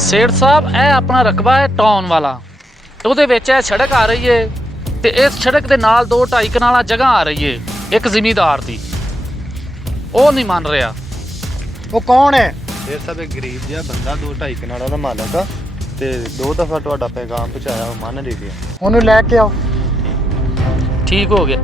ਸੇਠ ਸਾਹਿਬ ਇਹ ਆਪਣਾ ਰਕਬਾ ਹੈ ਟਾਊਨ ਵਾਲਾ ਤੇ ਉਹਦੇ ਵਿੱਚ ਇਹ ਸੜਕ ਆ ਰਹੀ ਹੈ ਤੇ ਇਸ ਸੜਕ ਦੇ ਨਾਲ 2-2.5 ਕਨਾਲਾਂ ਜਗ੍ਹਾ ਆ ਰਹੀ ਹੈ ਇੱਕ ਜ਼ਿਮੀਂਦਾਰ ਦੀ। ਉਹ ਨਹੀਂ ਮੰਨ ਰਿਹਾ। ਉਹ ਕੌਣ ਹੈ? ਸੇਠ ਸਾਹਿਬ ਇੱਕ ਗਰੀਬ ਜਿਹਾ ਬੰਦਾ 2-2.5 ਕਨਾਲਾਂ ਦਾ ਮਾਲਕ ਆ ਤੇ 2 ਦਫਾ ਤੁਹਾਡਾ ਪੈਗਾਮ ਪਹੁੰਚਾਇਆ, ਉਹ ਮੰਨ ਨਹੀਂ ਰਿਹਾ। ਉਹਨੂੰ ਲੈ ਕੇ ਆਓ। ਠੀਕ ਹੋ ਗਿਆ।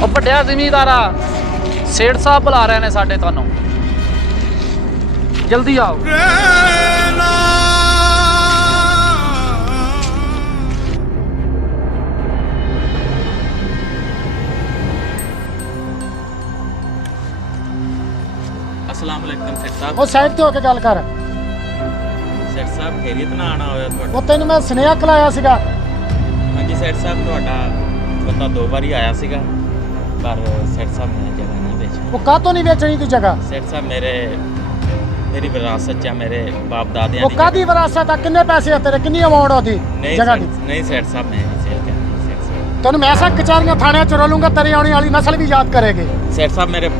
ਉਹ ਵੱਡਿਆ ਜ਼ਿਮੀਂਦਾਰਾ, ਸੇਠ ਸਾਹਿਬ ਬੁਲਾ ਰਹੇ ਨੇ ਸਾਡੇ ਤੁਹਾਨੂੰ, ਜਲਦੀ ਆਓ। अस्सलाम वालेकुम सेठ साहब। ਉਹ ਸਾਈਡ ਤੇ ਹੋ ਕੇ ਗੱਲ ਕਰ। सेठ साहब खैरियत ना आना होया ਤੁਹਾਡਾ। ਉਹ ਤੈਨੂੰ ਮੈਂ ਸੁਨੇਹਾ ਕਲਾਇਆ ਸੀਗਾ। ਹਾਂਜੀ सेठ साहब ਤੁਹਾਡਾ ਬੰਦਾ 2 ਵਾਰੀ ਆਇਆ ਸੀਗਾ ਪਰ सेठ साहब मैं जगह नहीं बेची। ਉਹ ਕਾਹਤੋਂ ਨਹੀਂ ਵੇਚਣੀ ਤੂੰ ਜਗ੍ਹਾ? सेठ साहब मेरी विरासत च मेरे बाप दादे ਉਹ ਕਾਦੀ ਵਿਰਾਸਤ ਆ? ਕਿੰਨੇ ਪੈਸੇ ਆ ਤੇਰੇ? ਕਿੰਨੀ ਅਮਾਉਂਟ ਉਹਦੀ ਜਗ੍ਹਾ ਦੀ? नहीं सेठ साहब मैं नहीं सेल करनी सेठ साहब। ਤੈਨੂੰ ਮੈਂ ਐਸਾ ਕਚਹਿਰੀਆਂ ਥਾਣਿਆਂ ਚ ਰੋਲੂੰਗਾ, ਤੇਰੀ ਆਉਣੀ ਵਾਲੀ ਨਸਲ ਵੀ ਯਾਦ ਕਰੇਗੀ। सेठ साहब मेरे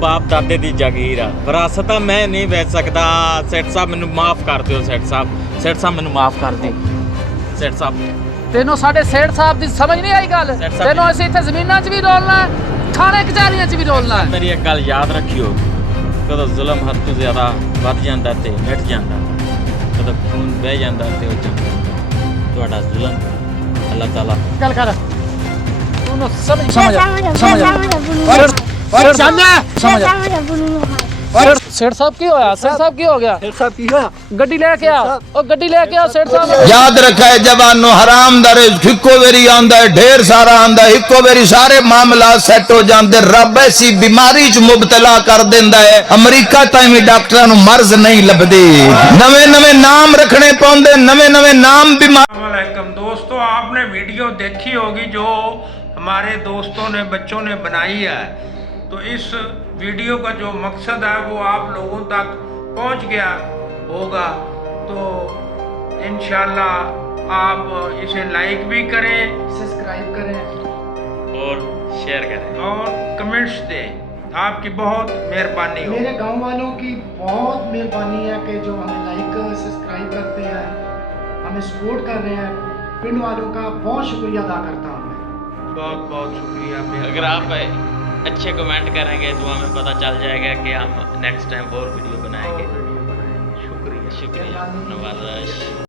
बाप दादे दी जागीर आ, विरासत आ, मैं नहीं बेच सकदा। सेठ साहब मैनू माफ कर दिओ सेठ साहब। सेठ साहब मैनू माफ कर दिओ सेठ साहब। ਤੈਨੂੰ ਸਾਡੇ ਸੇਠ ਸਾਹਿਬ ਦੀ ਸਮਝ ਨਹੀਂ ਆਈ ਗੱਲ? ਸੇਠ ਸਾਹਿਬ ਤੈਨੂੰ ਅਸੀਂ ਇੱਥੇ ਜ਼ਮੀਨਾਂ 'ਚ ਵੀ ਰੋਲਣਾ, ਥਾਣੇ ਕਚਹਿਰੀਆਂ 'ਚ ਵੀ ਰੋਲਣਾ। मेरी एक गल याद रखियो, कदों जुल्म हद तो ज़्यादा वध जांदा ते मिट जांदा, कदों खून बह जांदा ते ओ जम जांदा। तुहाडा जुल्म अल्लाह ताला ਗੱਲ ਕਰ। ਤੂੰ ਸਮਝ ਸੇਠ ਸਾਹਿਬ ਕੀ ਹੋਇਆ? ਸੇਠ ਸਾਹਿਬ ਕੀ ਹੋ ਗਿਆ? ਸੇਠ ਸਾਹਿਬ ਕੀ ਹੋਇਆ? ਗੱਡੀ ਲੈ ਕੇ ਆ, ਉਹ ਗੱਡੀ ਲੈ ਕੇ ਆ ਸੇਠ ਸਾਹਿਬ। याद रखा है जवानों, हराम दा रिज़्क इक्को वेरी आंदा है, ढेर सारा आंदा है, इक्को वेरी सारे मामला सेट हो जाते। रब ऐसी बीमारी च मुबतला कर देंदा है। अमरीका ताईं भी डॉक्टरां नूं मर्ज नहीं लभदे, नवे नवे नाम रखने पाउंदे, नवे नवे नाम बीमार। वालेकुम दोस्तों, आपने वीडियो देखी होगी जो हमारे दोस्तों ने बच्चों ने बनाई है। तो इस वीडियो का जो मकसद है वो आप लोगों तक पहुंच गया होगा। तो इंशाल्लाह आप इसे लाइक भी करें, सब्सक्राइब करें और शेयर करें और कमेंट्स दें। आपकी बहुत मेहरबानी हो। मेरे गांव वालों की बहुत मेहरबानी है कि जो हमें लाइक सब्सक्राइब करते हैं, हमें सपोर्ट कर रहे हैं। पिंड वालों का बहुत शुक्रिया अदा करता हूँ मैं। बहुत बहुत शुक्रिया। अगर आप अच्छे कमेंट करेंगे तो हमें पता चल जाएगा कि हम नेक्स्ट टाइम और वीडियो बनाएंगे। शुक्रिया शुक्रिया नवाज़।